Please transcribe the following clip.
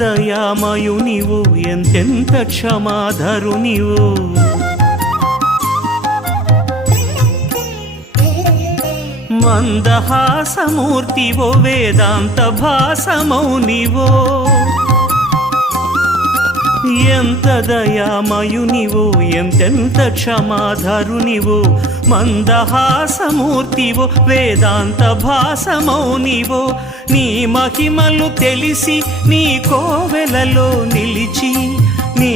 దయామయునివో ఎంతెంత క్షమాధరునివో మందహాసమూర్తివో వేదాంత భాసమౌనివో ఎంత దయామయునివో ఎంతెంత క్షమాధరునివో మందహాసమూర్తివో వేదాంత భాసమౌనివో నీ మహిమలు తెలిసి నీ కోవెలలో నిలిచి నీ